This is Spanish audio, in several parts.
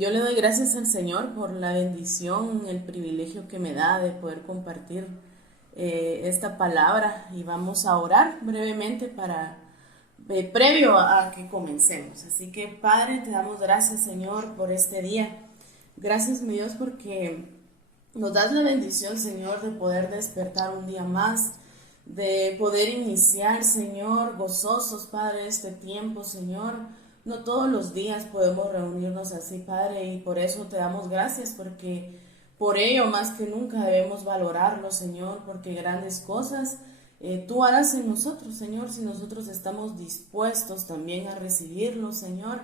Yo le doy gracias al Señor por la bendición, el privilegio que me da de poder compartir esta palabra y vamos a orar brevemente para previo a que comencemos. Así que Padre, te damos gracias Señor por este día. Gracias mi Dios porque nos das la bendición Señor de poder despertar un día más, de poder iniciar Señor gozosos Padre este tiempo Señor. No todos los días podemos reunirnos así, Padre, y por eso te damos gracias, porque por ello más que nunca debemos valorarlo, Señor, porque grandes cosas tú harás en nosotros, Señor, si nosotros estamos dispuestos también a recibirlo, Señor.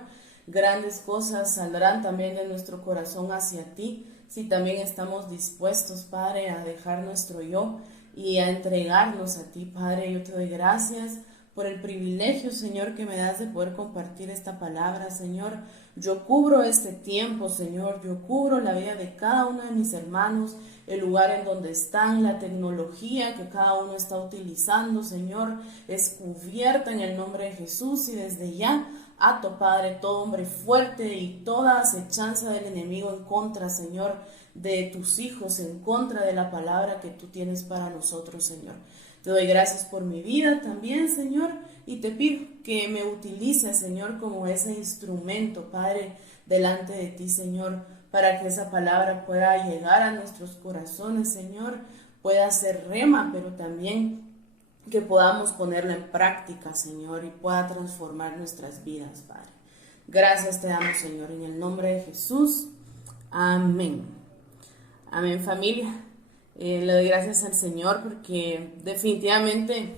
Grandes cosas saldrán también de nuestro corazón hacia ti, si también estamos dispuestos, Padre, a dejar nuestro yo y a entregarnos a ti, Padre. Yo te doy gracias por el privilegio, Señor, que me das de poder compartir esta palabra, Señor. Yo cubro este tiempo, Señor, yo cubro la vida de cada uno de mis hermanos, el lugar en donde están, la tecnología que cada uno está utilizando, Señor, es cubierta en el nombre de Jesús y desde ya ato, Padre, todo hombre fuerte y toda acechanza del enemigo en contra, Señor, de tus hijos, en contra de la palabra que tú tienes para nosotros, Señor. Te doy gracias por mi vida también, Señor, y te pido que me utilices, Señor, como ese instrumento, Padre, delante de ti, Señor, para que esa palabra pueda llegar a nuestros corazones, Señor, pueda ser rema, pero también que podamos ponerla en práctica, Señor, y pueda transformar nuestras vidas, Padre. Gracias te damos, Señor, en el nombre de Jesús. Amén. Amén, familia. Le doy gracias al Señor porque definitivamente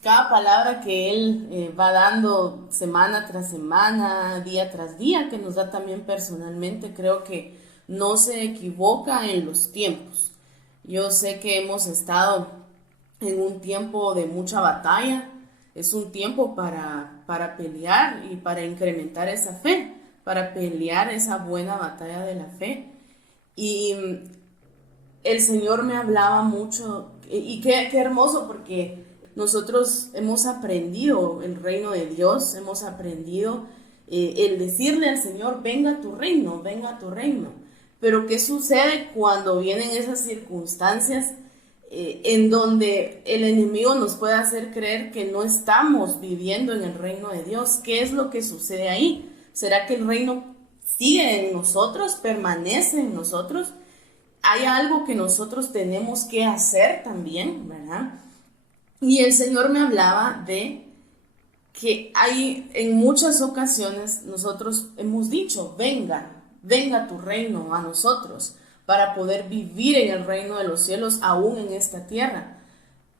cada palabra que Él va dando semana tras semana, día tras día, que nos da también personalmente, creo que no se equivoca en los tiempos. Yo sé que hemos estado en un tiempo de mucha batalla, es un tiempo para pelear y para incrementar esa fe, para pelear esa buena batalla de la fe. Y el Señor me hablaba mucho y qué hermoso porque nosotros hemos aprendido el reino de Dios, hemos aprendido el decirle al Señor, venga tu reino, venga tu reino. Pero ¿qué sucede cuando vienen esas circunstancias en donde el enemigo nos puede hacer creer que no estamos viviendo en el reino de Dios? ¿Qué es lo que sucede ahí? ¿Será que el reino sigue en nosotros, permanece en nosotros? Hay algo que nosotros tenemos que hacer también, ¿verdad? Y el Señor me hablaba de que hay en muchas ocasiones nosotros hemos dicho, venga tu reino a nosotros para poder vivir en el reino de los cielos aún en esta tierra.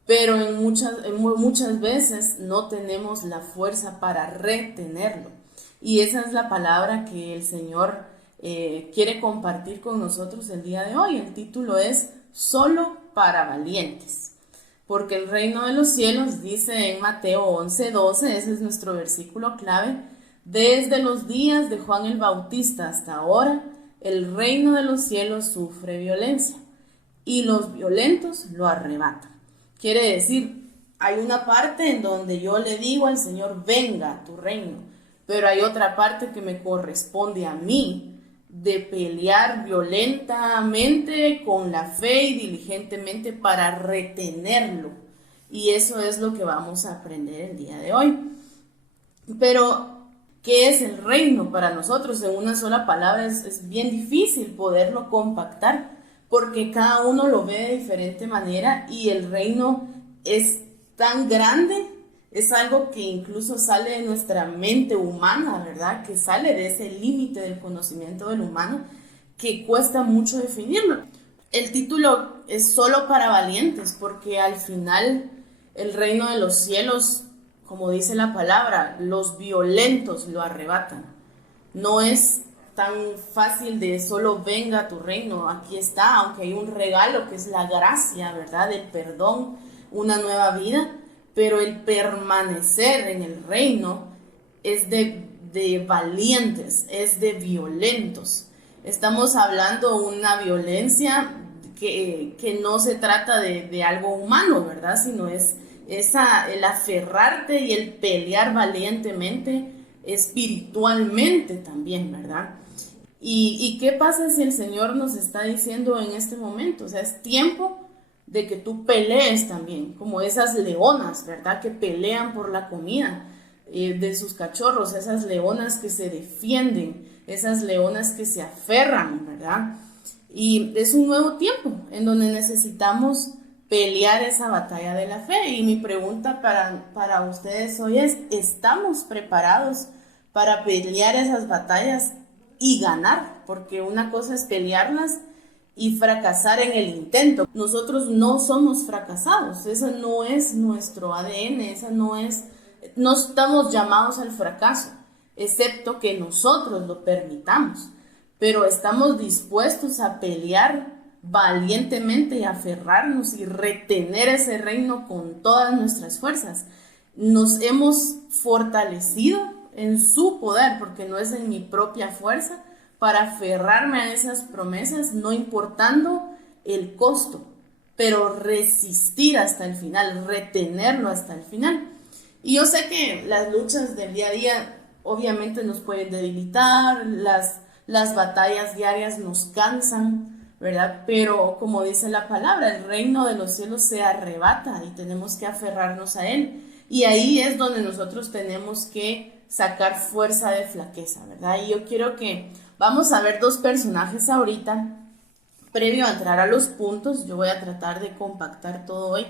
Pero muchas veces no tenemos la fuerza para retenerlo. Y esa es la palabra que el Señor quiere compartir con nosotros el día de hoy. El título es Solo para valientes. Porque el reino de los cielos, dice en Mateo 11:12, ese es nuestro versículo clave, desde los días de Juan el Bautista hasta ahora, el reino de los cielos sufre violencia y los violentos lo arrebatan. Quiere decir, hay una parte en donde yo le digo al Señor, venga a tu reino, pero hay otra parte que me corresponde a mí de pelear violentamente con la fe y diligentemente para retenerlo. Y eso es lo que vamos a aprender el día de hoy. Pero, ¿qué es el reino para nosotros? En una sola palabra es bien difícil poderlo compactar porque cada uno lo ve de diferente manera y el reino es tan grande, es algo que incluso sale de nuestra mente humana, ¿verdad? Que sale de ese límite del conocimiento del humano que cuesta mucho definirlo. El título es solo para valientes porque al final el reino de los cielos, como dice la palabra, los violentos lo arrebatan. No es tan fácil de solo venga a tu reino, aquí está, aunque hay un regalo que es la gracia, ¿verdad? El perdón, una nueva vida, pero el permanecer en el reino es de valientes, es de violentos. Estamos hablando de una violencia que no se trata de algo humano, ¿verdad? Sino es el aferrarte y el pelear valientemente espiritualmente también, ¿verdad? ¿Y qué pasa si el Señor nos está diciendo en este momento? O sea, es tiempo de que tú pelees también, como esas leonas, ¿verdad? Que pelean por la comida de sus cachorros, esas leonas que se defienden, esas leonas que se aferran, ¿verdad? Y es un nuevo tiempo en donde necesitamos pelear esa batalla de la fe. Y mi pregunta para ustedes hoy es, ¿estamos preparados para pelear esas batallas y ganar? Porque una cosa es pelearlas y fracasar en el intento. Nosotros no somos fracasados, esa no es nuestro ADN, no estamos llamados al fracaso, excepto que nosotros lo permitamos, pero estamos dispuestos a pelear valientemente y aferrarnos y retener ese reino con todas nuestras fuerzas. Nos hemos fortalecido en su poder, porque no es en mi propia fuerza, para aferrarme a esas promesas, no importando el costo, pero resistir hasta el final, retenerlo hasta el final. Y yo sé que las luchas del día a día obviamente nos pueden debilitar, las batallas diarias nos cansan, ¿verdad? Pero como dice la palabra, el reino de los cielos se arrebata y tenemos que aferrarnos a él. Y ahí es donde nosotros tenemos que sacar fuerza de flaqueza, ¿verdad? Y yo quiero que vamos a ver dos personajes ahorita. Previo a entrar a los puntos, yo voy a tratar de compactar todo hoy.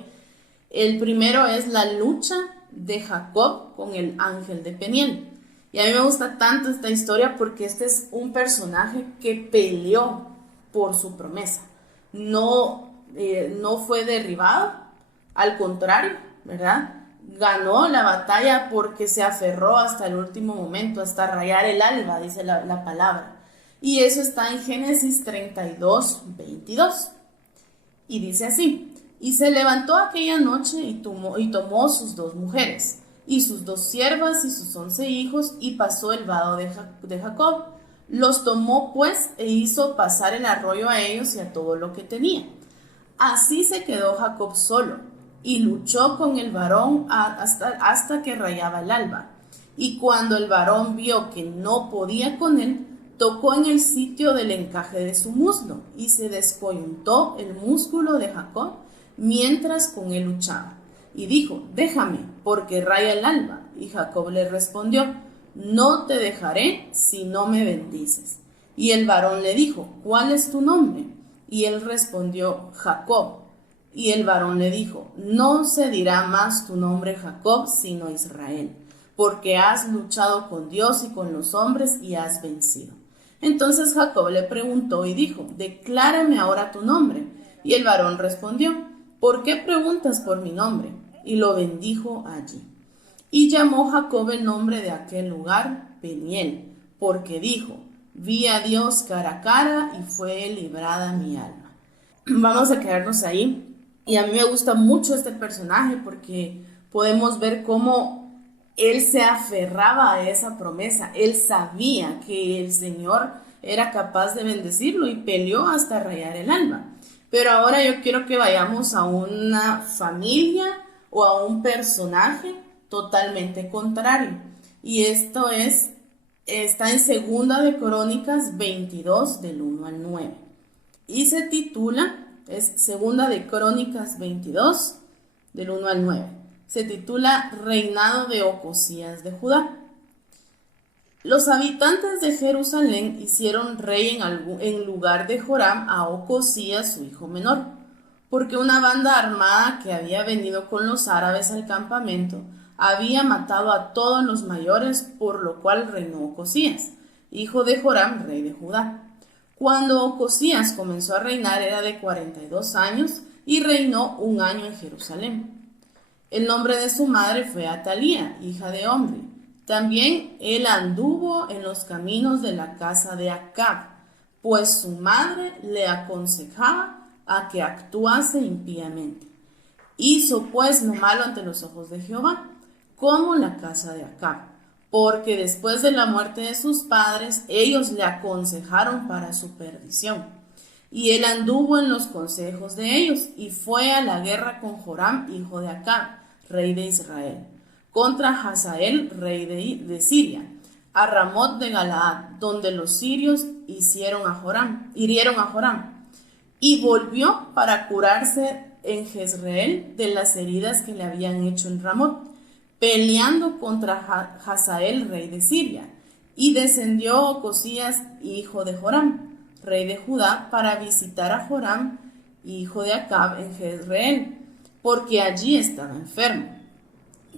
El primero es la lucha de Jacob con el ángel de Peniel. Y a mí me gusta tanto esta historia porque este es un personaje que peleó por su promesa. No fue derribado, al contrario, ¿verdad? Ganó la batalla porque se aferró hasta el último momento, hasta rayar el alba, dice la palabra. Y eso está en Génesis 32:22. Y dice así: y se levantó aquella noche y tomó sus 2 mujeres, y sus 2 siervas, y sus 11 hijos, y pasó el vado de Jacob. Los tomó pues, e hizo pasar el arroyo a ellos y a todo lo que tenía. Así se quedó Jacob solo, y luchó con el varón hasta que rayaba el alba. Y cuando el varón vio que no podía con él, tocó en el sitio del encaje de su muslo, y se descoyuntó el músculo de Jacob mientras con él luchaba. Y dijo: déjame, porque raya el alba. Y Jacob le respondió: no te dejaré si no me bendices. Y el varón le dijo: ¿cuál es tu nombre? Y él respondió: Jacob. Y el varón le dijo: no se dirá más tu nombre Jacob, sino Israel, porque has luchado con Dios y con los hombres y has vencido. Entonces Jacob le preguntó y dijo: declárame ahora tu nombre. Y el varón respondió: ¿por qué preguntas por mi nombre? Y lo bendijo allí. Y llamó Jacob el nombre de aquel lugar Peniel, porque dijo: vi a Dios cara a cara y fue librada mi alma. Vamos a quedarnos ahí. Y a mí me gusta mucho este personaje porque podemos ver cómo él se aferraba a esa promesa. Él sabía que el Señor era capaz de bendecirlo y peleó hasta rayar el alma. Pero ahora yo quiero que vayamos a una familia o a un personaje totalmente contrario. Y esto está en Segunda de Crónicas 22 del 1 al 9. Y se titula, es Segunda de Crónicas 22 del 1 al 9. Se titula Reinado de Ocosías de Judá. Los habitantes de Jerusalén hicieron rey en lugar de Joram a Ocosías, su hijo menor, porque una banda armada que había venido con los árabes al campamento había matado a todos los mayores, por lo cual reinó Ocosías, hijo de Joram, rey de Judá. Cuando Ocosías comenzó a reinar era de 42 años y reinó 1 año en Jerusalén. El nombre de su madre fue Atalía, hija de Omri. También él anduvo en los caminos de la casa de Acab, pues su madre le aconsejaba a que actuase impíamente. Hizo pues lo malo ante los ojos de Jehová, como la casa de Acab, porque después de la muerte de sus padres, ellos le aconsejaron para su perdición. Y él anduvo en los consejos de ellos, y fue a la guerra con Joram, hijo de Acab, rey de Israel, contra Hazael, rey de Siria. a Ramot de Galaad, donde los sirios hirieron a Joram, y volvió para curarse en Jezreel de las heridas que le habían hecho en Ramot, peleando contra Hazael, rey de Siria. Y descendió Ocosías, hijo de Joram, rey de Judá, para visitar a Joram, hijo de Acab, en Jezreel, porque allí estaba enfermo.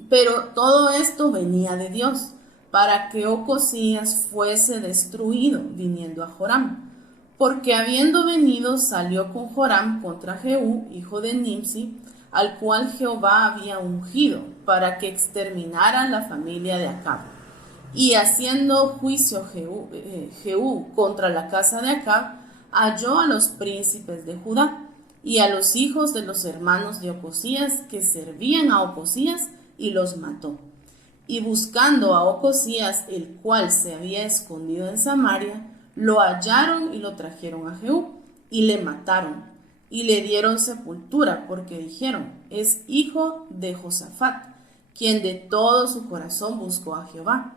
Pero todo esto venía de Dios, para que Ocosías fuese destruido, viniendo a Joram. Porque habiendo venido, salió con Joram contra Jehú, hijo de Nimsi, al cual Jehová había ungido, para que exterminara la familia de Acab. Y haciendo juicio Jehú contra la casa de Acab, halló a los príncipes de Judá y a los hijos de los hermanos de Ocosías que servían a Ocosías, y los mató. Y buscando a Ocosías, el cual se había escondido en Samaria, lo hallaron y lo trajeron a Jehú, y le mataron, y le dieron sepultura, porque dijeron: es hijo de Josafat, quien de todo su corazón buscó a Jehová.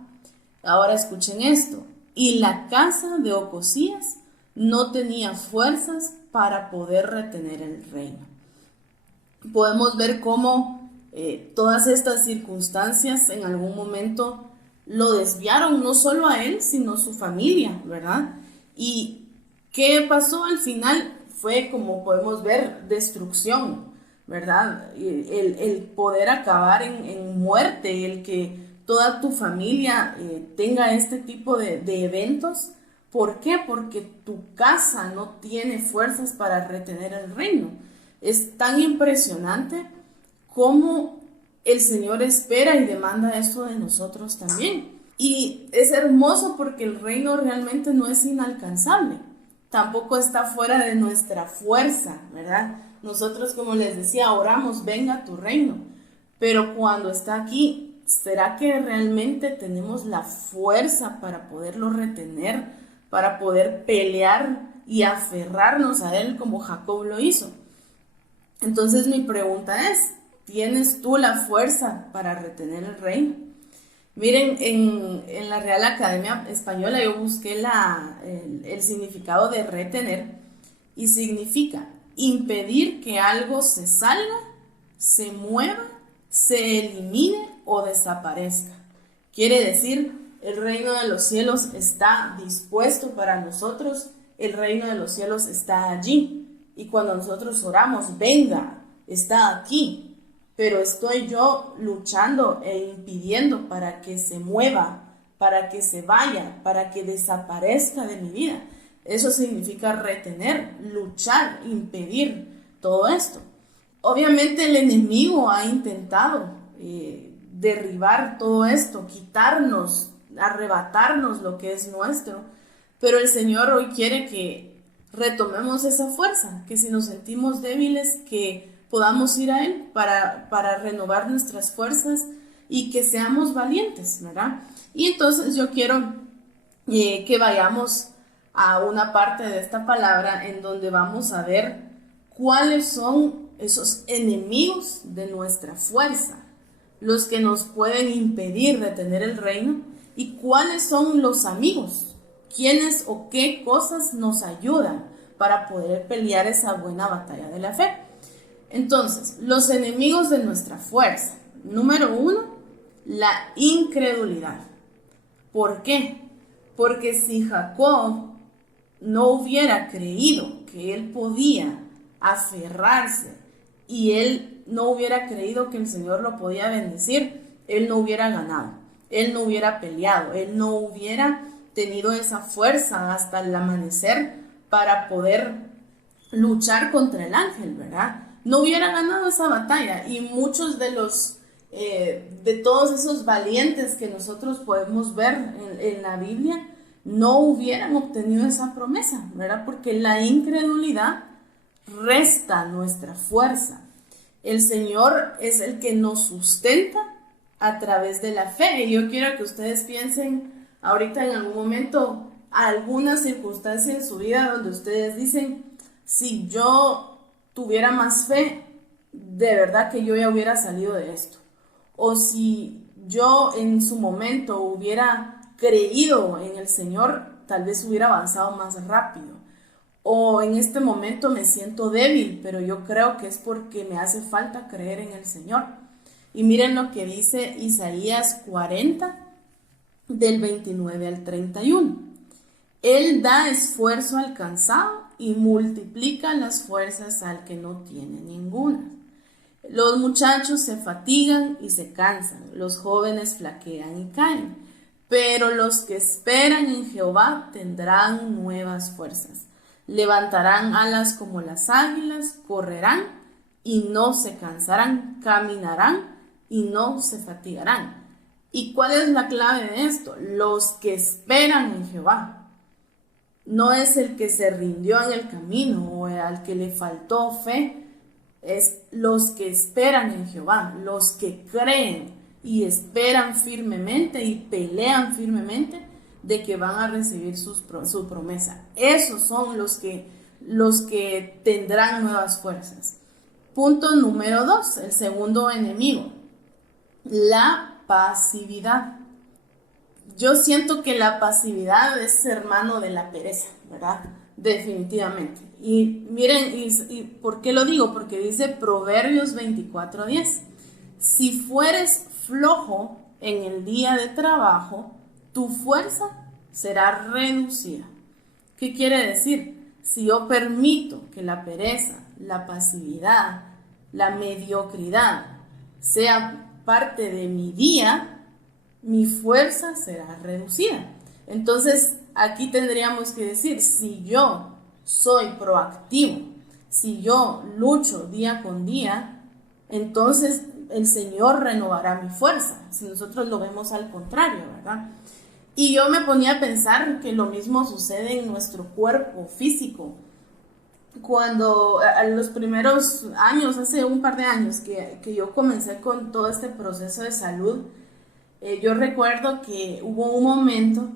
Ahora escuchen esto: y la casa de Ocosías no tenía fuerzas para poder retener el reino. Podemos ver cómo todas estas circunstancias en algún momento lo desviaron, no solo a él, sino a su familia, ¿verdad? ¿Y qué pasó al final? Fue, como podemos ver, destrucción, ¿verdad? El poder acabar en muerte, el que toda tu familia tenga este tipo de eventos. ¿Por qué? Porque tu casa no tiene fuerzas para retener el reino. Es tan impresionante cómo el Señor espera y demanda esto de nosotros también. Y es hermoso porque el reino realmente no es inalcanzable, tampoco está fuera de nuestra fuerza, ¿verdad? Nosotros, como les decía, oramos: venga tu reino, pero cuando está aquí, ¿será que realmente tenemos la fuerza para poderlo retener, para poder pelear y aferrarnos a él como Jacob lo hizo? Entonces mi pregunta es: ¿tienes tú la fuerza para retener el reino? Miren, en la Real Academia Española yo busqué el significado de retener, y significa impedir que algo se salga, se mueva, se elimine o desaparezca. Quiere decir, el reino de los cielos está dispuesto para nosotros, el reino de los cielos está allí. Y cuando nosotros oramos: venga, está aquí, pero estoy yo luchando e impidiendo para que se mueva, para que se vaya, para que desaparezca de mi vida. Eso significa retener, luchar, impedir todo esto. Obviamente el enemigo ha intentado derribar todo esto, quitarnos, arrebatarnos lo que es nuestro, pero el Señor hoy quiere que retomemos esa fuerza, que si nos sentimos débiles, que podamos ir a Él para renovar nuestras fuerzas y que seamos valientes, ¿verdad? Y entonces yo quiero que vayamos a una parte de esta palabra en donde vamos a ver cuáles son esos enemigos de nuestra fuerza, los que nos pueden impedir retener el reino, y cuáles son los amigos, quiénes o qué cosas nos ayudan para poder pelear esa buena batalla de la fe. Entonces, los enemigos de nuestra fuerza. Número 1, la incredulidad. ¿Por qué? Porque si Jacob no hubiera creído que él podía aferrarse y él no hubiera creído que el Señor lo podía bendecir, él no hubiera ganado, él no hubiera peleado, él no hubiera tenido esa fuerza hasta el amanecer para poder luchar contra el ángel, ¿verdad? No hubiera ganado esa batalla. Y muchos de todos esos valientes que nosotros podemos ver en la Biblia no hubieran obtenido esa promesa, ¿verdad? Porque la incredulidad resta nuestra fuerza. El Señor es el que nos sustenta a través de la fe. Y yo quiero que ustedes piensen ahorita en algún momento alguna circunstancia en su vida donde ustedes dicen: si yo tuviera más fe, de verdad que yo ya hubiera salido de esto. O si yo en su momento hubiera creído en el Señor, tal vez hubiera avanzado más rápido. O en este momento me siento débil, pero yo creo que es porque me hace falta creer en el Señor. Y miren lo que dice Isaías 40, del 29 al 31. Él da esfuerzo al cansado y multiplica las fuerzas al que no tiene ninguna. Los muchachos se fatigan y se cansan, los jóvenes flaquean y caen, pero los que esperan en Jehová tendrán nuevas fuerzas. Levantarán alas como las águilas, correrán y no se cansarán, caminarán y no se fatigarán. ¿Y cuál es la clave de esto? Los que esperan en Jehová. No es el que se rindió en el camino o al que le faltó fe, es los que esperan en Jehová, los que creen y esperan firmemente y pelean firmemente de que van a recibir su promesa. Esos son los que tendrán nuevas fuerzas. Punto número 2, el segundo enemigo, la pasividad. Yo siento que la pasividad es hermano de la pereza, ¿verdad? Definitivamente. Y miren, ¿y por qué lo digo? Porque dice Proverbios 24:10. Si fueres flojo en el día de trabajo, tu fuerza será reducida. ¿Qué quiere decir? Si yo permito que la pereza, la pasividad, la mediocridad sea parte de mi día, mi fuerza será reducida. Entonces, aquí tendríamos que decir, si yo soy proactivo, si yo lucho día con día, entonces el Señor renovará mi fuerza. Si nosotros lo vemos al contrario, ¿verdad? Y yo me ponía a pensar que lo mismo sucede en nuestro cuerpo físico. Cuando a los primeros años, hace un par de años que yo comencé con todo este proceso de salud, yo recuerdo que hubo un momento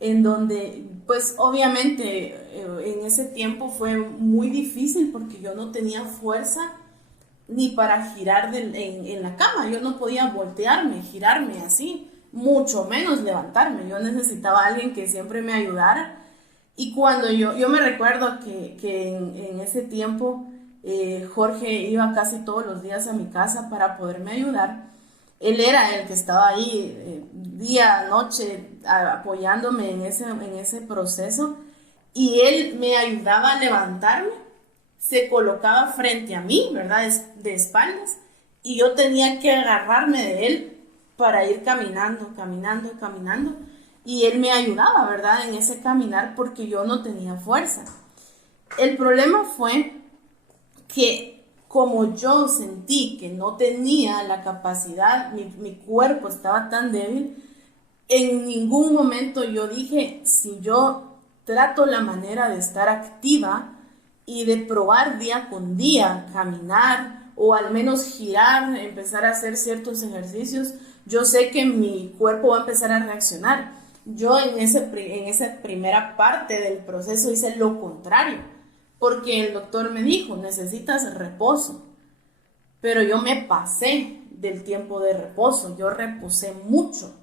en donde, pues obviamente en ese tiempo fue muy difícil porque yo no tenía fuerza ni para girar en la cama. Yo no podía voltearme, girarme así, mucho menos levantarme. Yo necesitaba a alguien que siempre me ayudara. Y cuando yo me recuerdo que en ese tiempo Jorge iba casi todos los días a mi casa para poderme ayudar. Él era el que estaba ahí día, noche, apoyándome en ese proceso. Y él me ayudaba a levantarme, se colocaba frente a mí, ¿verdad? De espaldas. Y yo tenía que agarrarme de él para ir caminando. Y él me ayudaba, ¿verdad? En ese caminar porque yo no tenía fuerza. El problema fue que como yo sentí que no tenía la capacidad, mi cuerpo estaba tan débil, en ningún momento yo dije, si yo trato la manera de estar activa y de probar día con día, caminar o al menos girar, empezar a hacer ciertos ejercicios, yo sé que mi cuerpo va a empezar a reaccionar. Yo en esa primera parte del proceso hice lo contrario, porque el doctor me dijo, necesitas reposo, pero yo me pasé del tiempo de reposo, yo reposé mucho.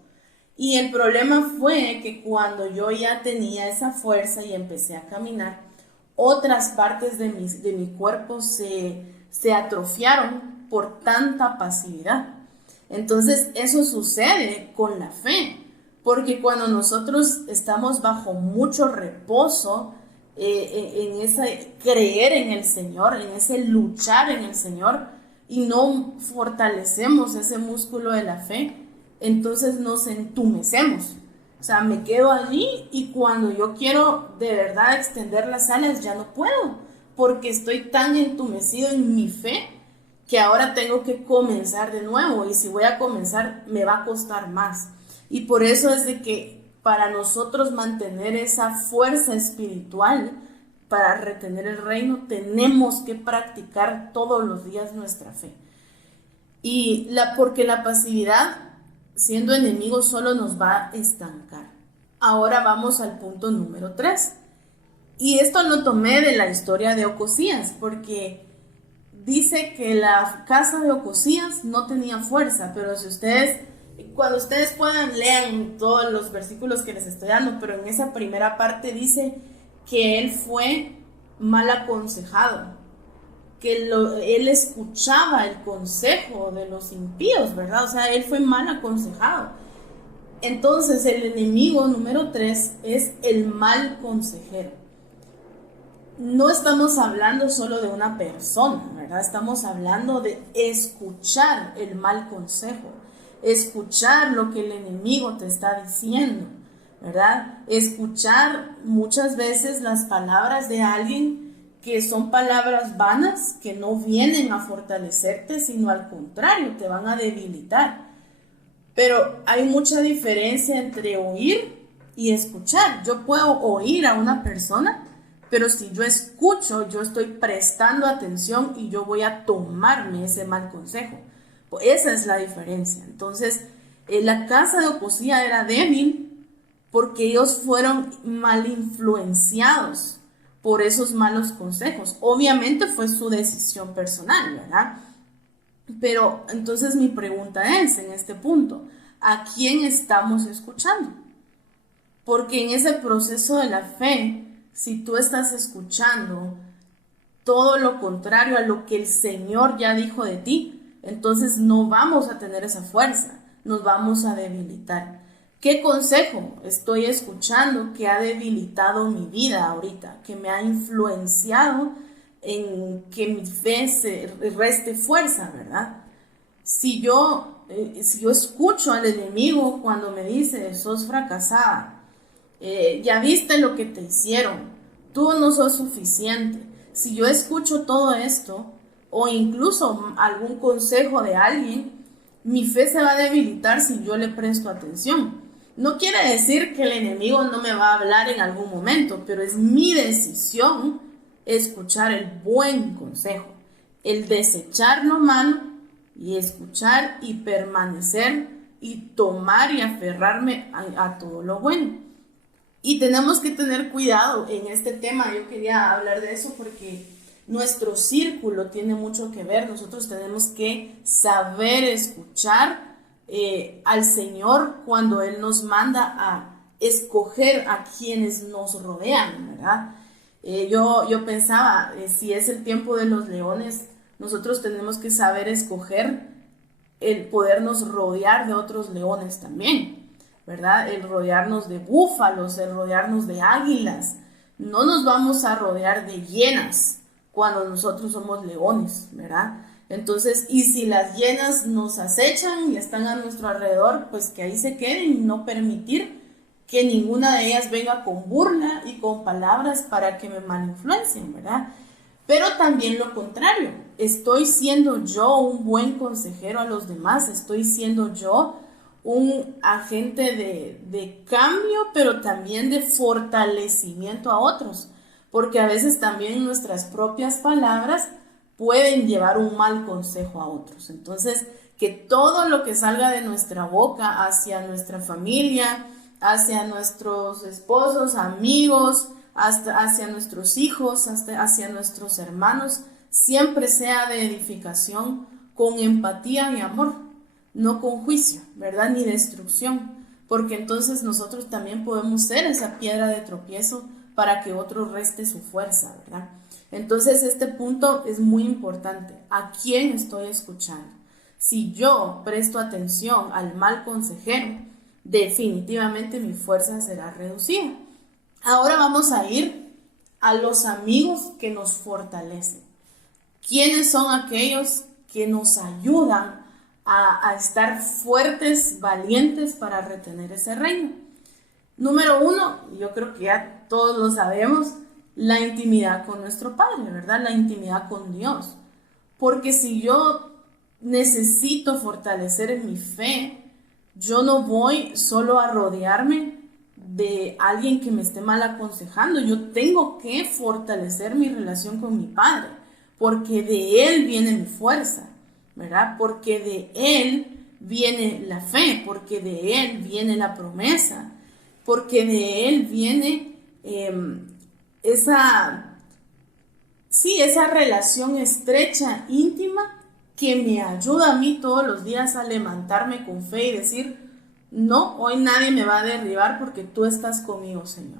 Y el problema fue que cuando yo ya tenía esa fuerza y empecé a caminar, otras partes de mi cuerpo se atrofiaron por tanta pasividad. Entonces eso sucede con la fe. Porque cuando nosotros estamos bajo mucho reposo, en ese creer en el Señor, en ese luchar en el Señor, y no fortalecemos ese músculo de la fe, entonces nos entumecemos. O sea, me quedo allí y cuando yo quiero de verdad extender las alas, ya no puedo, porque estoy tan entumecido en mi fe que ahora tengo que comenzar de nuevo, y si voy a comenzar me va a costar más. Y por eso es de que para nosotros mantener esa fuerza espiritual, para retener el reino, tenemos que practicar todos los días nuestra fe. Porque la pasividad, siendo enemigo, solo nos va a estancar. Ahora vamos al punto número 3. Y esto lo tomé de la historia de Ocosías, porque dice que la casa de Ocosías no tenía fuerza, pero si ustedes Cuando ustedes puedan, lean todos los versículos que les estoy dando, pero en esa primera parte dice que él fue mal aconsejado, que él escuchaba el consejo de los impíos, ¿verdad? O sea, él fue mal aconsejado. Entonces, el enemigo número 3 es el mal consejero. No estamos hablando solo de una persona, ¿verdad? Estamos hablando de escuchar el mal consejo, escuchar lo que el enemigo te está diciendo, ¿verdad? Escuchar muchas veces las palabras de alguien que son palabras vanas, que no vienen a fortalecerte, sino al contrario, te van a debilitar. Pero hay mucha diferencia entre oír y escuchar. Yo puedo oír a una persona, pero si yo escucho, yo estoy prestando atención y yo voy a tomarme ese mal consejo. Pues esa es la diferencia. Entonces, la casa de Ocosía era débil porque ellos fueron mal influenciados por esos malos consejos. Obviamente fue su decisión personal, ¿verdad? Pero entonces mi pregunta es, en este punto, ¿a quién estamos escuchando? Porque en ese proceso de la fe, si tú estás escuchando todo lo contrario a lo que el Señor ya dijo de ti, entonces no vamos a tener esa fuerza, nos vamos a debilitar. ¿Qué consejo estoy escuchando que ha debilitado mi vida ahorita, que me ha influenciado en que mi fe se reste fuerza, ¿verdad? Si yo escucho al enemigo cuando me dice, sos fracasada, ya viste lo que te hicieron, tú no sos suficiente. Si yo escucho todo esto, o incluso algún consejo de alguien, mi fe se va a debilitar si yo le presto atención. No quiere decir que el enemigo no me va a hablar en algún momento, pero es mi decisión escuchar el buen consejo, el desechar lo malo y escuchar y permanecer y tomar y aferrarme a todo lo bueno. Y tenemos que tener cuidado en este tema. Yo quería hablar de eso porque nuestro círculo tiene mucho que ver. Nosotros tenemos que saber escuchar al Señor cuando Él nos manda a escoger a quienes nos rodean, ¿verdad? Yo pensaba, si es el tiempo de los leones, nosotros tenemos que saber escoger el podernos rodear de otros leones también, ¿verdad? El rodearnos de búfalos, el rodearnos de águilas. No nos vamos a rodear de hienas cuando nosotros somos leones, ¿verdad? Entonces, y si las hienas nos acechan y están a nuestro alrededor, pues que ahí se queden y no permitir que ninguna de ellas venga con burla y con palabras para que me malinfluencien, ¿verdad? Pero también lo contrario, estoy siendo yo un buen consejero a los demás, estoy siendo yo un agente de cambio, pero también de fortalecimiento a otros, porque a veces también nuestras propias palabras pueden llevar un mal consejo a otros. Entonces, que todo lo que salga de nuestra boca hacia nuestra familia, hacia nuestros esposos, amigos, hasta hacia nuestros hijos, hasta hacia nuestros hermanos, siempre sea de edificación, con empatía y amor, no con juicio, ¿verdad? Ni destrucción, porque entonces nosotros también podemos ser esa piedra de tropiezo para que otro reste su fuerza, ¿verdad? Entonces este punto es muy importante. ¿A quién estoy escuchando? Si yo presto atención al mal consejero, definitivamente mi fuerza será reducida. Ahora vamos a ir a los amigos que nos fortalecen. ¿Quiénes son aquellos que nos ayudan a estar fuertes, valientes para retener ese reino? Número 1, yo creo que ya todos lo sabemos, la intimidad con nuestro Padre, ¿verdad? La intimidad con Dios. Porque si yo necesito fortalecer mi fe, yo no voy solo a rodearme de alguien que me esté mal aconsejando. Yo tengo que fortalecer mi relación con mi Padre, porque de Él viene mi fuerza, ¿verdad? Porque de Él viene la fe, porque de Él viene la promesa, porque de Él viene esa relación estrecha, íntima, que me ayuda a mí todos los días a levantarme con fe y decir, no, hoy nadie me va a derribar porque tú estás conmigo, Señor.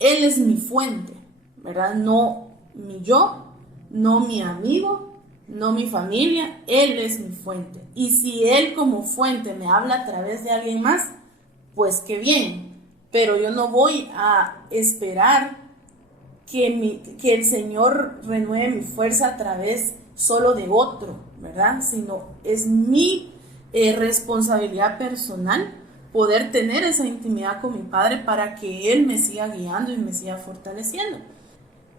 Él es mi fuente, ¿verdad? No mi yo, no mi amigo, no mi familia, Él es mi fuente. Y si Él como fuente me habla a través de alguien más, pues qué bien. Pero yo no voy a esperar que el Señor renueve mi fuerza a través solo de otro, ¿verdad? Sino es mi responsabilidad personal poder tener esa intimidad con mi Padre para que Él me siga guiando y me siga fortaleciendo.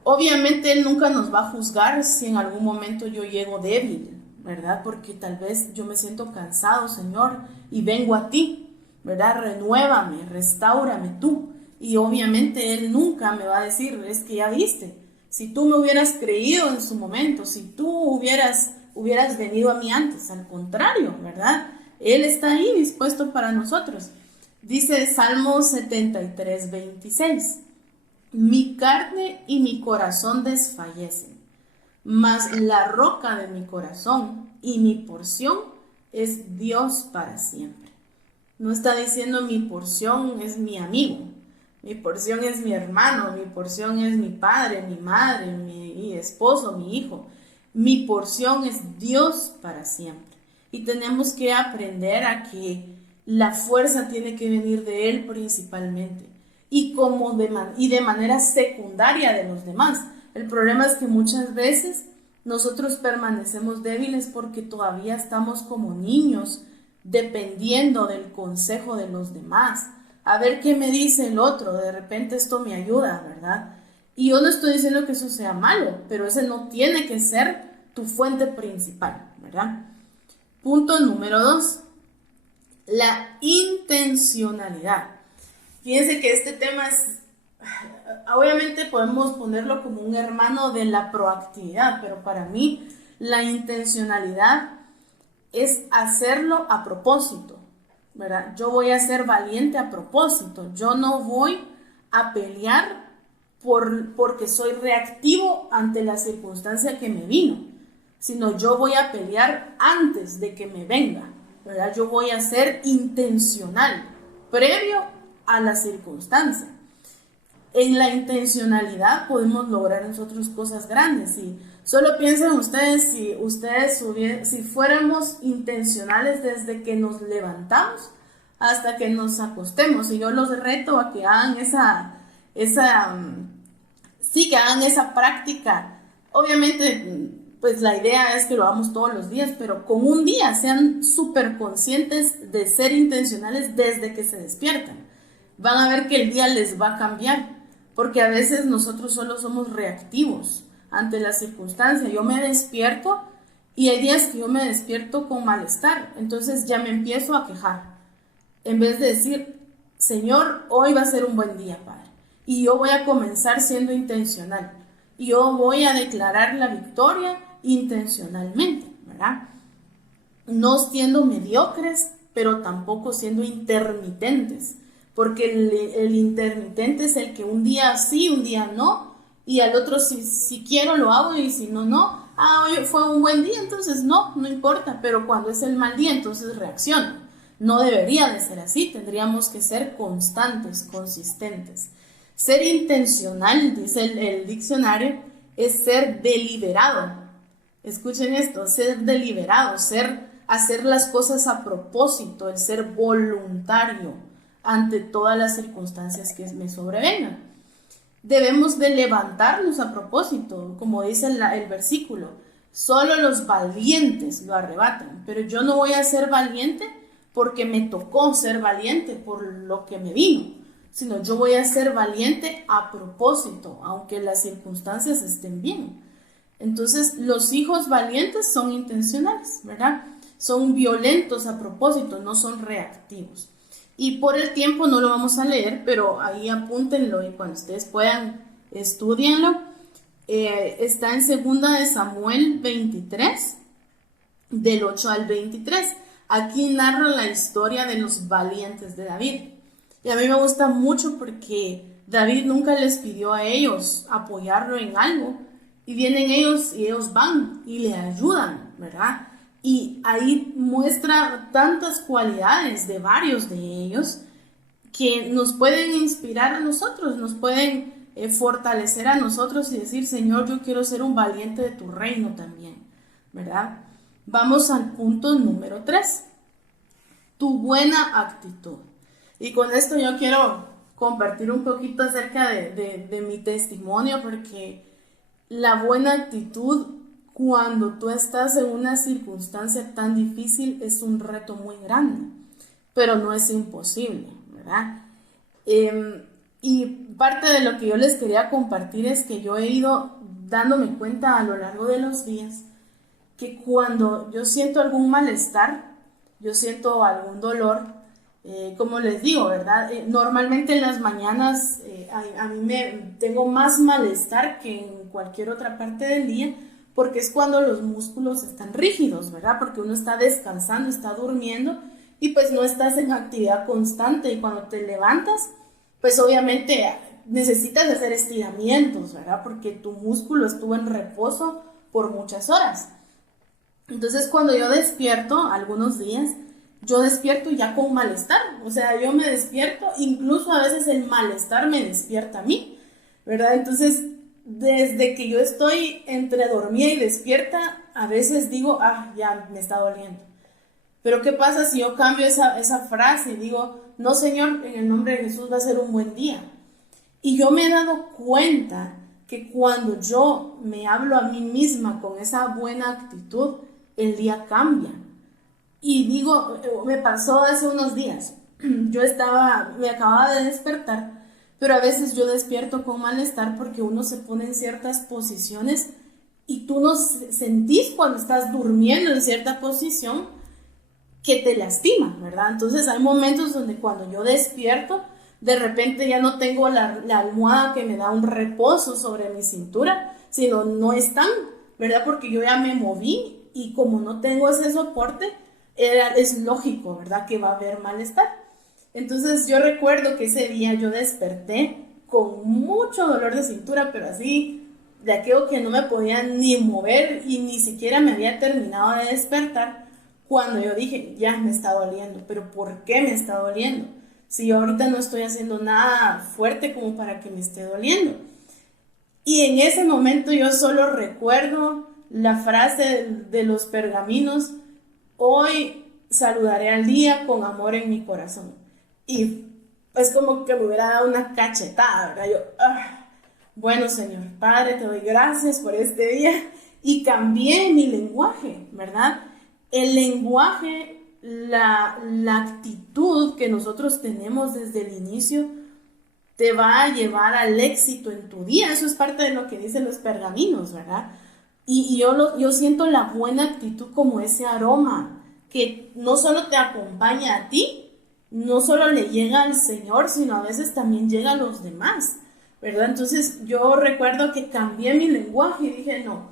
Obviamente Él nunca nos va a juzgar si en algún momento yo llego débil, ¿verdad? Porque tal vez yo me siento cansado, Señor, y vengo a ti, ¿verdad? Renuévame, restáurame tú. Y obviamente Él nunca me va a decir, es que ya viste, si tú me hubieras creído en su momento, si tú hubieras venido a mí antes, al contrario, ¿verdad? Él está ahí dispuesto para nosotros. Dice Salmo 73, 26. Mi carne y mi corazón desfallecen, mas la roca de mi corazón y mi porción es Dios para siempre. No está diciendo mi porción es mi amigo, mi porción es mi hermano, mi porción es mi padre, mi madre, mi esposo, mi hijo. Mi porción es Dios para siempre. Y tenemos que aprender a que la fuerza tiene que venir de Él principalmente y de manera secundaria de los demás. El problema es que muchas veces nosotros permanecemos débiles porque todavía estamos como niños dependiendo del consejo de los demás. A ver qué me dice el otro, de repente esto me ayuda, ¿verdad? Y yo no estoy diciendo que eso sea malo, pero ese no tiene que ser tu fuente principal, ¿verdad? Punto número 2, la intencionalidad. Fíjense que este tema es, obviamente podemos ponerlo como un hermano de la proactividad, pero para mí la intencionalidad es hacerlo a propósito, ¿verdad? Yo voy a ser valiente a propósito, yo no voy a pelear porque soy reactivo ante la circunstancia que me vino, sino yo voy a pelear antes de que me venga, ¿verdad? Yo voy a ser intencional, previo a la circunstancia. En la intencionalidad podemos lograr nosotros cosas grandes. Y solo piensen ustedes, si fuéramos intencionales desde que nos levantamos hasta que nos acostemos. Y yo los reto a que hagan que hagan esa práctica. Obviamente, pues la idea es que lo hagamos todos los días, pero con un día sean súper conscientes de ser intencionales desde que se despiertan. Van a ver que el día les va a cambiar, porque a veces nosotros solo somos reactivos ante la circunstancia. Yo me despierto y hay días que yo me despierto con malestar, entonces ya me empiezo a quejar, en vez de decir, Señor, hoy va a ser un buen día, Padre, y yo voy a comenzar siendo intencional, y yo voy a declarar la victoria intencionalmente, ¿verdad? No siendo mediocres, pero tampoco siendo intermitentes, porque el intermitente es el que un día sí, un día no, y al otro si quiero lo hago y si no, no. Hoy fue un buen día, entonces no importa, pero cuando es el mal día, entonces reacciono. No debería de ser así, tendríamos que ser constantes, consistentes. Ser intencional, dice el diccionario, es ser deliberado. Escuchen esto, ser deliberado, hacer las cosas a propósito, el ser voluntario ante todas las circunstancias que me sobrevengan. Debemos de levantarnos a propósito, como dice el versículo, solo los valientes lo arrebatan, pero yo no voy a ser valiente porque me tocó ser valiente por lo que me vino, sino yo voy a ser valiente a propósito, aunque las circunstancias estén bien. Entonces, los hijos valientes son intencionales, ¿verdad? Son violentos a propósito, no son reactivos. Y por el tiempo no lo vamos a leer, pero ahí apúntenlo y cuando ustedes puedan, estudienlo. Está en 2 de Samuel 23, del 8 al 23. Aquí narra la historia de los valientes de David. Y a mí me gusta mucho porque David nunca les pidió a ellos apoyarlo en algo. Y vienen ellos y ellos van y le ayudan, ¿verdad? Y ahí muestra tantas cualidades de varios de ellos que nos pueden inspirar a nosotros, nos pueden fortalecer a nosotros y decir, Señor, yo quiero ser un valiente de tu reino también, ¿verdad? Vamos al punto número 3, tu buena actitud. Y con esto yo quiero compartir un poquito acerca de mi testimonio, porque la buena actitud cuando tú estás en una circunstancia tan difícil es un reto muy grande, pero no es imposible, ¿verdad? Y parte de lo que yo les quería compartir es que yo he ido dándome cuenta a lo largo de los días que cuando yo siento algún malestar, yo siento algún dolor, como les digo, ¿verdad? Normalmente en las mañanas a mí tengo más malestar que en cualquier otra parte del día, porque es cuando los músculos están rígidos, ¿verdad? Porque uno está descansando, está durmiendo y pues no estás en actividad constante, y cuando te levantas, pues obviamente necesitas hacer estiramientos, ¿verdad? Porque tu músculo estuvo en reposo por muchas horas. Entonces cuando yo despierto, algunos días, yo despierto ya con malestar, o sea, yo me despierto, incluso a veces el malestar me despierta a mí, ¿verdad? Entonces, desde que yo estoy entre dormida y despierta, a veces digo, ya me está doliendo. Pero ¿qué pasa si yo cambio esa frase y digo, no, Señor, en el nombre de Jesús va a ser un buen día? Y yo me he dado cuenta que cuando yo me hablo a mí misma con esa buena actitud, el día cambia. Y digo, me pasó hace unos días, me acababa de despertar, pero a veces yo despierto con malestar porque uno se pone en ciertas posiciones y tú no sentís cuando estás durmiendo en cierta posición que te lastima, ¿verdad? Entonces hay momentos donde cuando yo despierto, de repente ya no tengo la almohada que me da un reposo sobre mi cintura, sino no están, ¿verdad? Porque yo ya me moví y como no tengo ese soporte, es lógico, ¿verdad? Que va a haber malestar. Entonces yo recuerdo que ese día yo desperté con mucho dolor de cintura, pero así, de aquello que no me podía ni mover y ni siquiera me había terminado de despertar, cuando yo dije, ya me está doliendo. Pero ¿por qué me está doliendo? Si yo ahorita no estoy haciendo nada fuerte como para que me esté doliendo. Y en ese momento yo solo recuerdo la frase de los pergaminos, hoy saludaré al día con amor en mi corazón. Y es como que me hubiera dado una cachetada, ¿verdad? Bueno, Señor, Padre, te doy gracias por este día. Y cambié mi lenguaje, ¿verdad? El lenguaje, la actitud que nosotros tenemos desde el inicio te va a llevar al éxito en tu día. Eso es parte de lo que dicen los pergaminos, ¿verdad? Y yo siento la buena actitud como ese aroma que no solo te acompaña a ti, no solo le llega al Señor, sino a veces también llega a los demás, ¿verdad? Entonces yo recuerdo que cambié mi lenguaje y dije, no,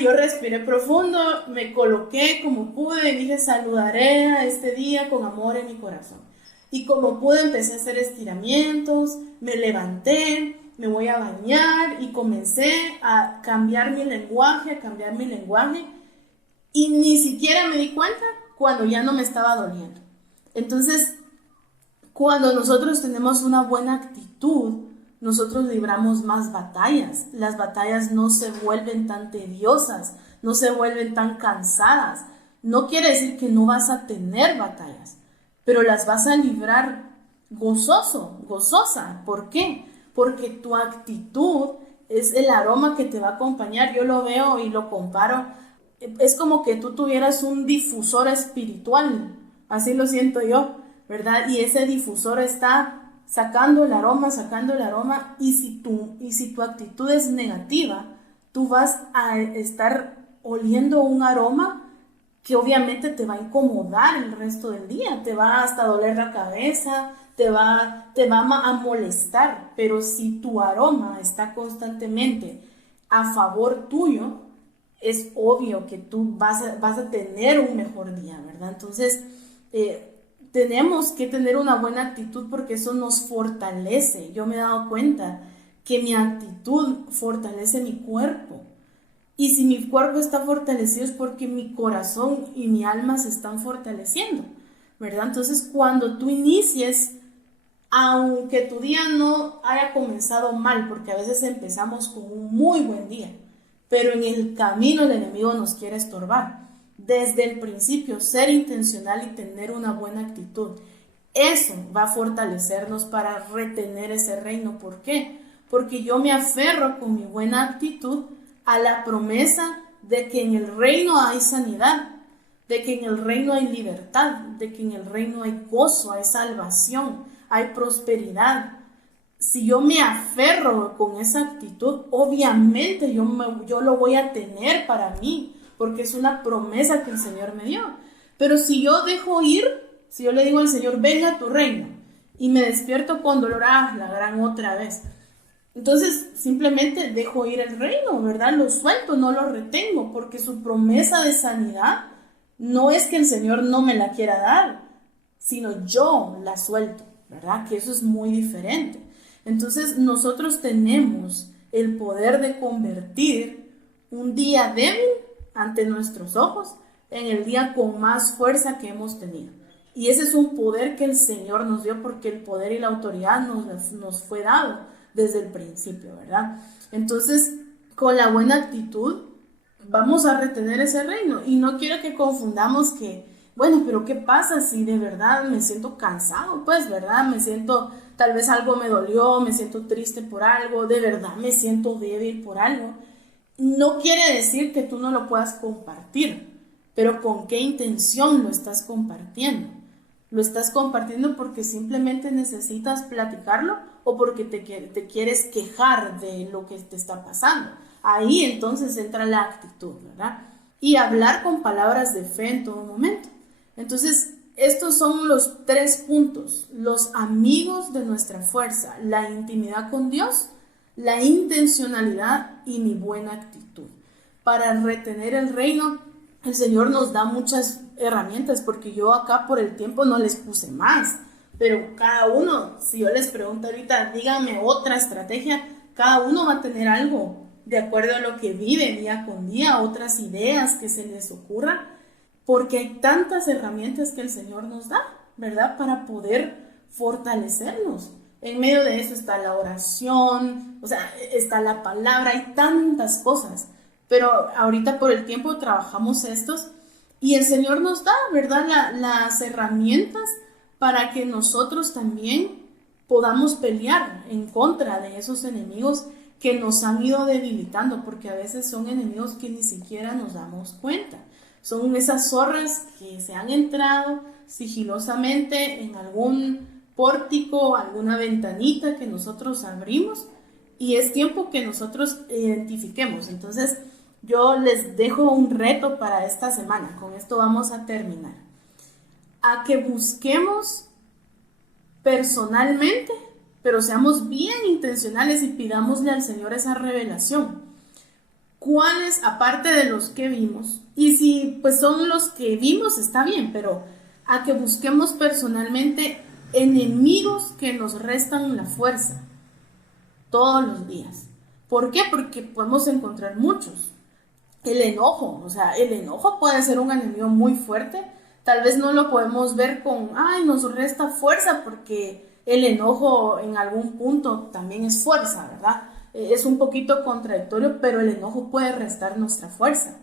yo respiré profundo, me coloqué como pude y dije, saludaré a este día con amor en mi corazón. Y como pude empecé a hacer estiramientos, me levanté, me voy a bañar y comencé a cambiar mi lenguaje, y ni siquiera me di cuenta cuando ya no me estaba doliendo. Entonces, cuando nosotros tenemos una buena actitud, nosotros libramos más batallas. Las batallas no se vuelven tan tediosas, no se vuelven tan cansadas. No quiere decir que no vas a tener batallas, pero las vas a librar gozoso, gozosa. ¿Por qué? Porque tu actitud es el aroma que te va a acompañar. Yo lo veo y lo comparo. Es como que tú tuvieras un difusor espiritual, así lo siento yo, ¿verdad? Y ese difusor está sacando el aroma, y si tu actitud es negativa, tú vas a estar oliendo un aroma que obviamente te va a incomodar el resto del día, te va hasta doler la cabeza, te va a molestar. Pero si tu aroma está constantemente a favor tuyo, es obvio que tú vas a tener un mejor día, ¿verdad? Entonces, tenemos que tener una buena actitud porque eso nos fortalece. Yo me he dado cuenta que mi actitud fortalece mi cuerpo. Y si mi cuerpo está fortalecido es porque mi corazón y mi alma se están fortaleciendo, ¿verdad? Entonces, cuando tú inicies, aunque tu día no haya comenzado mal, porque a veces empezamos con un muy buen día, pero en el camino el enemigo nos quiere estorbar. Desde el principio, ser intencional y tener una buena actitud. Eso va a fortalecernos para retener ese reino. ¿Por qué? Porque yo me aferro con mi buena actitud a la promesa de que en el reino hay sanidad, de que en el reino hay libertad, de que en el reino hay gozo, hay salvación, hay prosperidad. Si yo me aferro con esa actitud, obviamente yo lo voy a tener para mí, porque es una promesa que el Señor me dio. Pero si yo dejo ir, si yo le digo al Señor, venga a tu reino, y me despierto con dolor, la gran otra vez. Entonces simplemente dejo ir el reino, ¿verdad? Lo suelto, no lo retengo, porque su promesa de sanidad no es que el Señor no me la quiera dar, sino yo la suelto, ¿verdad? Que eso es muy diferente. Entonces nosotros tenemos el poder de convertir un día débil ante nuestros ojos en el día con más fuerza que hemos tenido. Y ese es un poder que el Señor nos dio porque el poder y la autoridad nos fue dado desde el principio, ¿verdad? Entonces, con la buena actitud, vamos a retener ese reino. Y no quiero que confundamos que, bueno, pero ¿qué pasa si de verdad me siento cansado? Pues, ¿verdad? Me siento, tal vez algo me dolió, me siento triste por algo, de verdad me siento débil por algo. No quiere decir que tú no lo puedas compartir, pero ¿con qué intención lo estás compartiendo? ¿Lo estás compartiendo porque simplemente necesitas platicarlo o porque te quieres quejar de lo que te está pasando? Ahí entonces entra la actitud, ¿verdad? Y hablar con palabras de fe en todo momento. Entonces, estos son los 3 puntos: los amigos de nuestra fuerza, la intimidad con Dios, la intencionalidad y mi buena actitud. Para retener el reino, el Señor nos da muchas herramientas, porque yo acá por el tiempo no les puse más, pero cada uno, si yo les pregunto ahorita, díganme otra estrategia, cada uno va a tener algo de acuerdo a lo que vive día con día, otras ideas que se les ocurran, porque hay tantas herramientas que el Señor nos da, ¿verdad? Para poder fortalecernos. En medio de eso está la oración, o sea, está la palabra, hay tantas cosas. Pero ahorita por el tiempo trabajamos estos y el Señor nos da, ¿verdad? Las herramientas para que nosotros también podamos pelear en contra de esos enemigos que nos han ido debilitando, porque a veces son enemigos que ni siquiera nos damos cuenta. Son esas zorras que se han entrado sigilosamente en algún pórtico, alguna ventanita que nosotros abrimos, y es tiempo que nosotros identifiquemos. Entonces, yo les dejo un reto para esta semana. Con esto vamos a terminar. A que busquemos personalmente, pero seamos bien intencionales y pidámosle al Señor esa revelación. ¿Cuáles, aparte de los que vimos? Y si pues son los que vimos, está bien, pero a que busquemos personalmente enemigos que nos restan la fuerza todos los días. ¿Por qué? Porque podemos encontrar muchos. El enojo, o sea, el enojo puede ser un enemigo muy fuerte. Tal vez no lo podemos ver con, nos resta fuerza, porque el enojo en algún punto también es fuerza, ¿verdad? Es un poquito contradictorio, pero el enojo puede restar nuestra fuerza.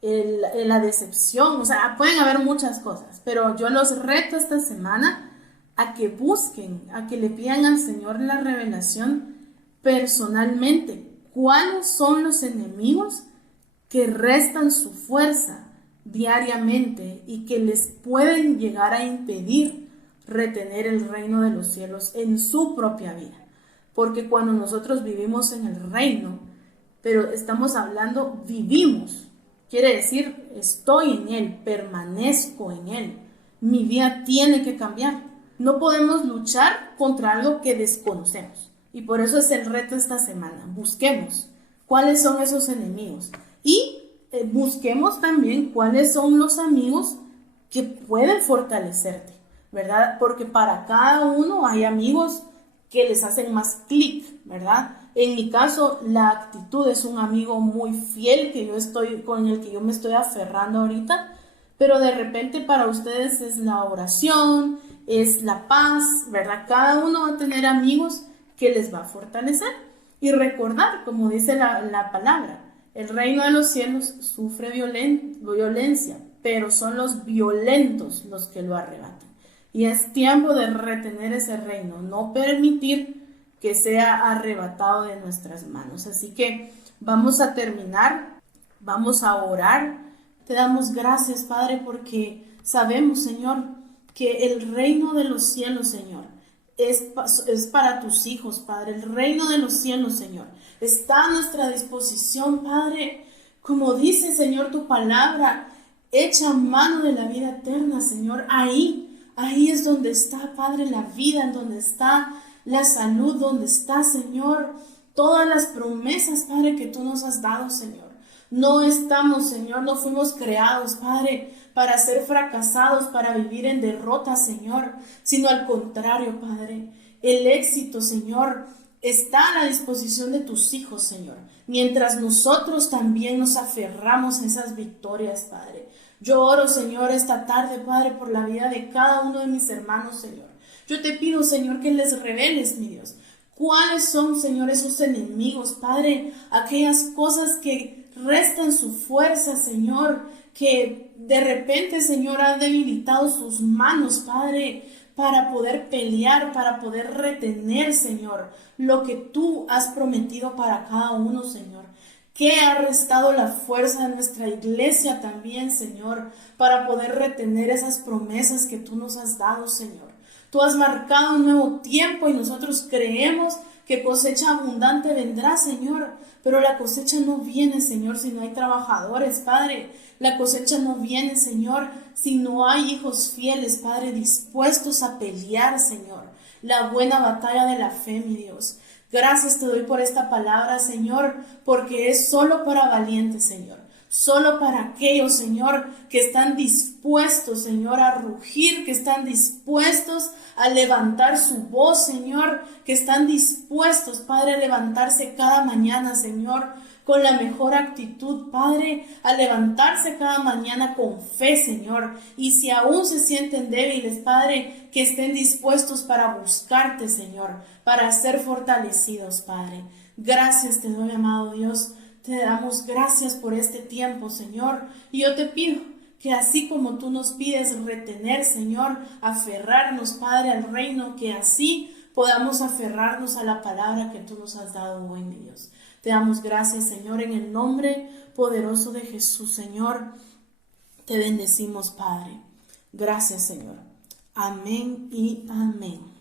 La decepción, o sea, pueden haber muchas cosas, pero yo los reto esta semana a que busquen, a que le pidan al Señor la revelación personalmente. ¿Cuáles son los enemigos que restan su fuerza diariamente y que les pueden llegar a impedir retener el reino de los cielos en su propia vida? Porque cuando nosotros vivimos en el reino, pero estamos hablando, vivimos, quiere decir, estoy en él, permanezco en él, mi vida tiene que cambiar. No podemos luchar contra algo que desconocemos, y por eso es el reto esta semana. Busquemos cuáles son esos enemigos y busquemos también cuáles son los amigos que pueden fortalecerte, ¿verdad? Porque para cada uno hay amigos que les hacen más clic, ¿verdad? En mi caso, la actitud es un amigo muy fiel con el que yo me estoy aferrando ahorita, pero de repente para ustedes es la oración, es la paz, ¿verdad? Cada uno va a tener amigos que les va a fortalecer. Y recordar, como dice la palabra, el reino de los cielos sufre violencia, pero son los violentos los que lo arrebatan. Y es tiempo de retener ese reino, no permitir que sea arrebatado de nuestras manos. Así que vamos a terminar, vamos a orar. Te damos gracias, Padre, porque sabemos, Señor, que el reino de los cielos, Señor, es para tus hijos, Padre. El reino de los cielos, Señor, está a nuestra disposición, Padre. Como dice, Señor, tu palabra, echa mano de la vida eterna, Señor. Ahí es donde está, Padre, la vida, en donde está la salud, donde está, Señor, todas las promesas, Padre, que tú nos has dado, Señor. No estamos, Señor, no fuimos creados, Padre, para ser fracasados, para vivir en derrota, Señor, sino al contrario, Padre. El éxito, Señor, está a la disposición de tus hijos, Señor, mientras nosotros también nos aferramos a esas victorias, Padre. Yo oro, Señor, esta tarde, Padre, por la vida de cada uno de mis hermanos, Señor. Yo te pido, Señor, que les reveles, mi Dios, cuáles son, Señor, esos enemigos, Padre, aquellas cosas que restan su fuerza, Señor, que de repente, Señor, han debilitado sus manos, Padre, para poder pelear, para poder retener, Señor, lo que tú has prometido para cada uno, Señor. Que ha restado la fuerza de nuestra iglesia también, Señor, para poder retener esas promesas que tú nos has dado, Señor. Tú has marcado un nuevo tiempo y nosotros creemos que cosecha abundante vendrá, Señor. Pero la cosecha no viene, Señor, si no hay trabajadores, Padre. La cosecha no viene, Señor, si no hay hijos fieles, Padre, dispuestos a pelear, Señor, la buena batalla de la fe, mi Dios. Gracias te doy por esta palabra, Señor, porque es solo para valientes, Señor. Solo para aquellos, Señor, que están dispuestos, Señor, a rugir, que están dispuestos a levantar su voz, Señor, que están dispuestos, Padre, a levantarse cada mañana, Señor, con la mejor actitud, Padre, a levantarse cada mañana con fe, Señor. Y si aún se sienten débiles, Padre, que estén dispuestos para buscarte, Señor, para ser fortalecidos, Padre. Gracias te doy, amado Dios. Te damos gracias por este tiempo, Señor. Y yo te pido que así como tú nos pides retener, Señor, aferrarnos, Padre, al reino, que así podamos aferrarnos a la palabra que tú nos has dado hoy, mi Dios. Te damos gracias, Señor, en el nombre poderoso de Jesús, Señor. Te bendecimos, Padre. Gracias, Señor. Amén y amén.